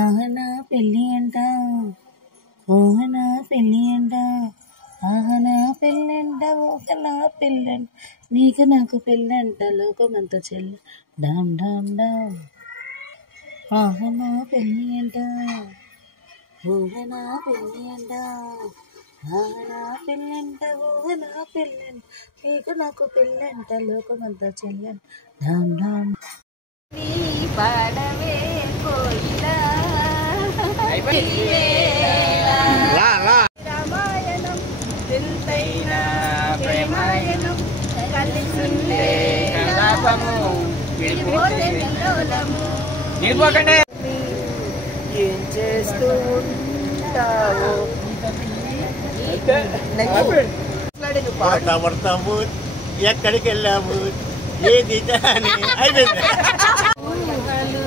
ఆహనా పెళ్ళి అంట, ఓహనా పెళ్ళి అంట, ఆహనా పెళ్ళంట, ఓహనా పెళ్ళంట, నీకు నాకు పెళ్ళంట, లోకమంత చెల్లి డామ్ డామ్ డామ్. ఆహనా పెళ్ళి అంట, ఓహనా పెళ్ళి అంట, ఆహనా పెళ్ళంట, ఓహనా పెళ్ళంట, నీకు నాకు పెళ్ళంట, లోకమంత చెల్లి డామ్ డామ్. పాడవే కోయిలా రామాయణం ఎంతైనా ప్రేమాయణం కలిసిందే కలాపము విడిపోతే కల్లోలము. ఏం చేస్తూ ఉంటావో పడతాము, ఎక్కడికి వెళ్ళాము, ఏది అయిపోయింది.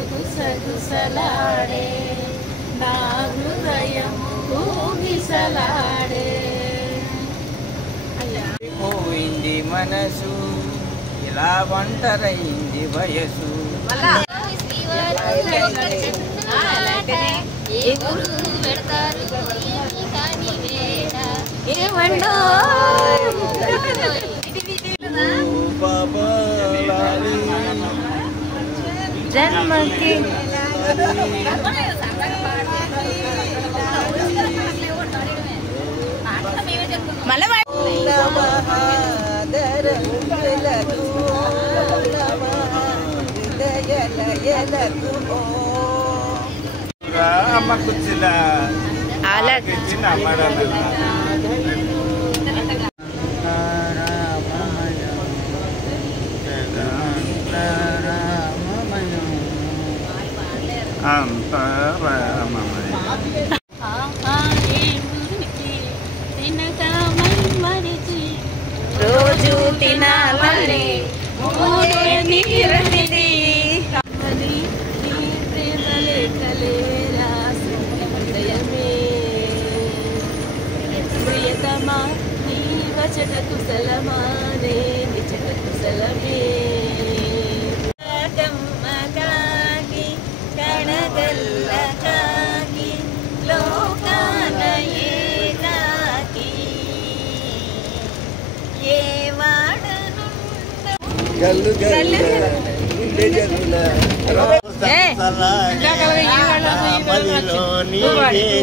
గుసగుసలాడే నా హృదయము ఊగిసలాడే. పోయింది మనసు, ఇలా ఒంటరైంది వయసు. ఏమండో జన్మకి అమ్మ కుర్చీలా చిన్న రోజు తినాలని ప్రియతమా నీ వచట కుశలమానే నిచట కుశలమే. కాకి కణగల్ల కాకి లోకాన ఏకాకి ఏ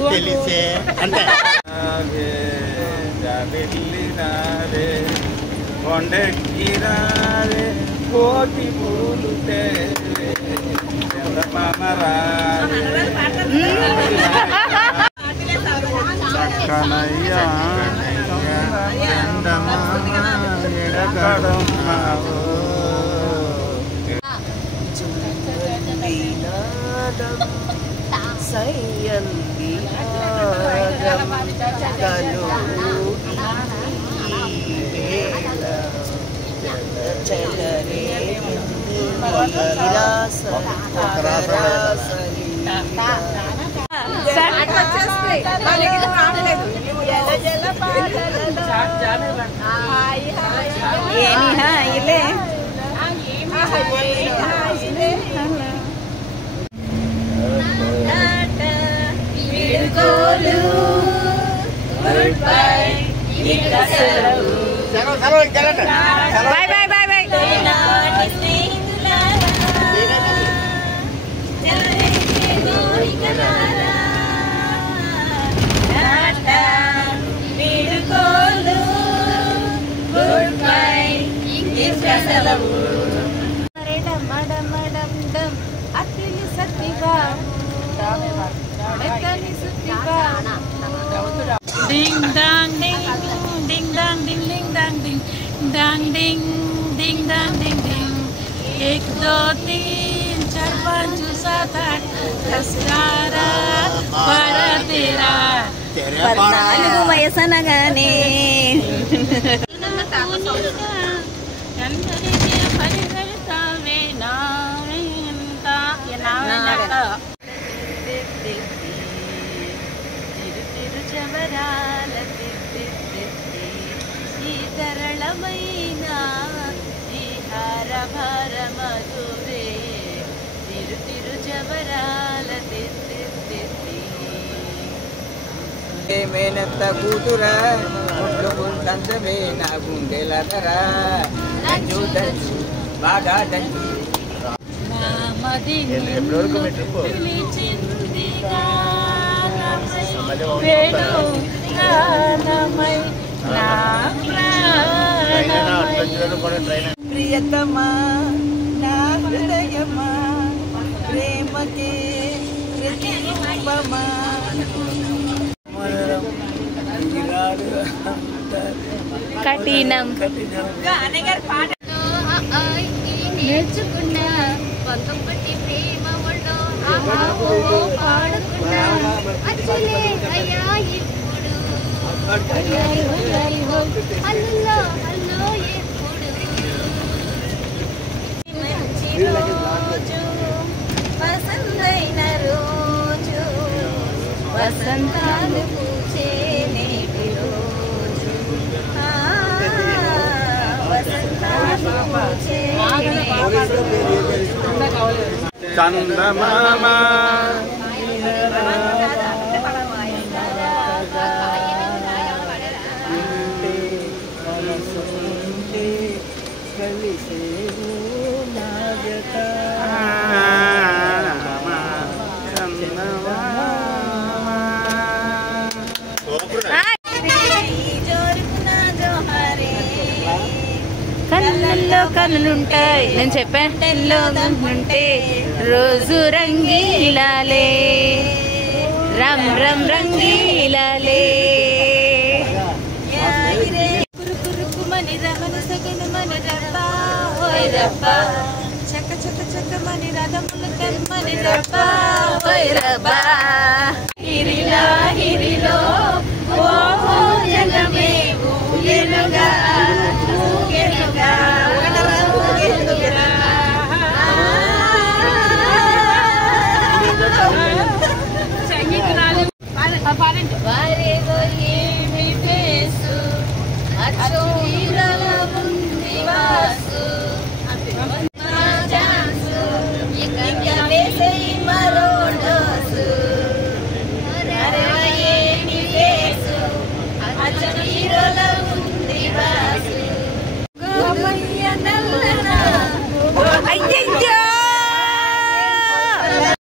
తెలిసే అంటే వెళ్ళినారే కొండెక్కిరారే కోటి పూలు చక్కనయ్యా సయ్యంది bye bye bye bye. అతిలి సత్తిగా ding dang ding ding dang ding ding dang ding dang ding ding dang ding ding 1 2 3 4 5 6 7 8 10 11 12 13 వయసనగానే తరళమైన విహార భార మధురే తిరు తిరు జబరాల మేనత్త కూతురా కంచమే నా గుండెలరా దంచు దంచు బాగా దంచు. ఎప్పటివరకు మీ ట్రిప్ ప్రియతమా నా హృదయమా ప్రేమకే ప్రతిరూపమా కఠినం నేర్చుకున్నా కొంతపట్టి ప్రేమ ఒళ్ళో పాడుకున్నా అచ్చలే అయ్యా ఇప్పుడు హల్లో హల్లో ఎప్పుడు రోజు వసంతైన రోజు వసంతాలు పూచే నేటి రోజు వసంతాలు పూచే చందమామ కళ్ళల్లో కళ్ళుంటాయి నేను చెప్పాను ఉంటే రోజు రంగీలాలే రమ్ రమ్ రంగీలాలే కురుకురుకుమని రమణ సగుణమని రబ్బా ఓయ్ రబ్బా చక్క చక్క చక్కమని రథములు కమ్మని రబ్బా ఓయ్ రబ్బా హిరిలా హిరిలో ఓహో జగమే ఊయలుగా ఊగెలుగా ఊగెలుగా వారేదో ఏమి ఫేసు అచ్చో